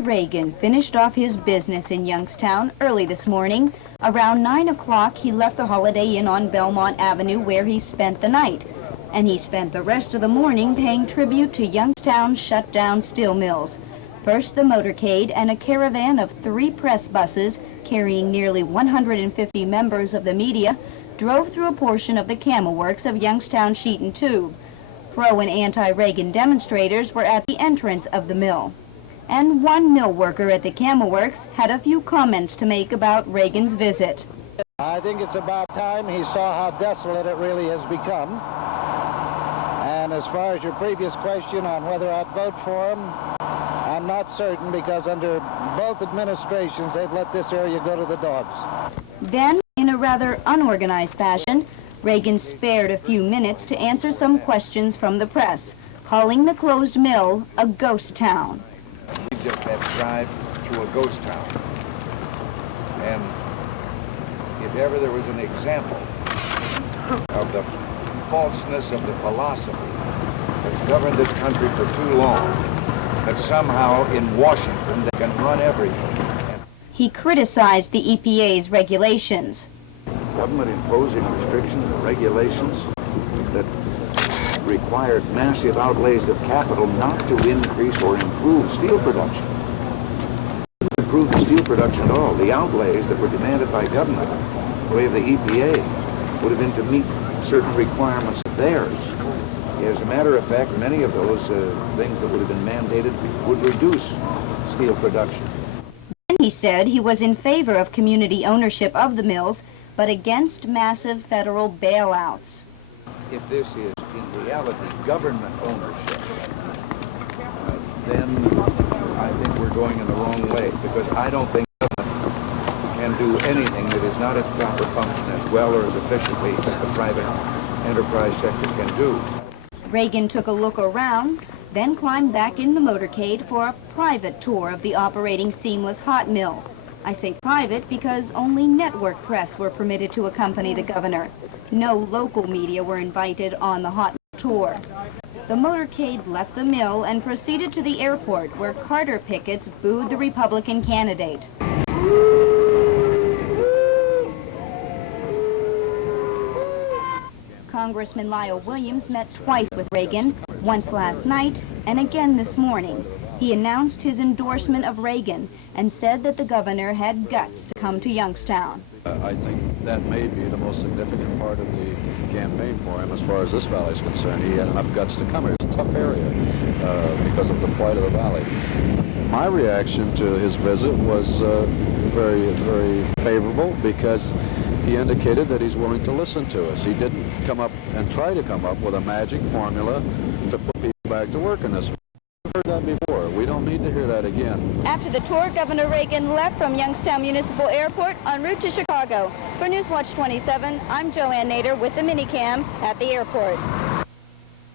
Reagan finished off his business in Youngstown early this morning. Around 9 o'clock, he left the Holiday Inn on Belmont Avenue where he spent the night. And he spent the rest of the morning paying tribute to Youngstown's shut-down steel mills. First, the motorcade and a caravan of 3 press buses carrying nearly 150 members of the media drove through a portion of the Campbell works of Youngstown Sheet and Tube. Pro and anti-Reagan demonstrators were at the entrance of the mill. And one mill worker at the Campbell works had a few comments to make about Reagan's visit. I think it's about time he saw how desolate it really has become. And as far as your previous question on whether I'd vote for him, I'm not certain, because under both administrations they've let this area go to the dogs. Then, in a rather unorganized fashion, Reagan spared a few minutes to answer some questions from the press, calling the closed mill a ghost town. We just had to drive through a ghost town. And if ever there was an example of the falseness of the philosophy that's governed this country for too long, that somehow in Washington they can run everything. He criticized the EPA's regulations. Government imposing restrictions and regulations that required massive outlays of capital not to increase or improve steel production. Improve the steel production at all. The outlays that were demanded by government, the way of the EPA, would have been to meet certain requirements of theirs. As a matter of fact, many of those things that would have been mandated would reduce steel production. Then he said he was in favor of community ownership of the mills, but against massive federal bailouts. If this is in reality government ownership, then I think we're going in the wrong way, because I don't think government can do anything that is not its proper function as well or as efficiently as the private enterprise sector can do. Reagan took a look around, then climbed back in the motorcade for a private tour of the operating seamless hot mill. I say private because only network press were permitted to accompany the governor. No local media were invited on the hot mill tour. The motorcade left the mill and proceeded to the airport, where Carter pickets booed the Republican candidate. Congressman Lyle Williams met twice with Reagan, once last night and again this morning. He announced his endorsement of Reagan and said that the governor had guts to come to Youngstown. I think that may be the most significant part of the campaign for him as far as this valley is concerned. He had enough guts to come here. It's a tough area because of the plight of the valley. My reaction to his visit was very, very favorable, because he indicated that he's willing to listen to us. He didn't come up and try to come up with a magic formula to put people back to work in this. We've heard that before. We don't need to hear that again. After the tour, Governor Reagan left from Youngstown Municipal Airport en route to Chicago. For Newswatch 27, I'm Joanne Nader with the minicam at the airport.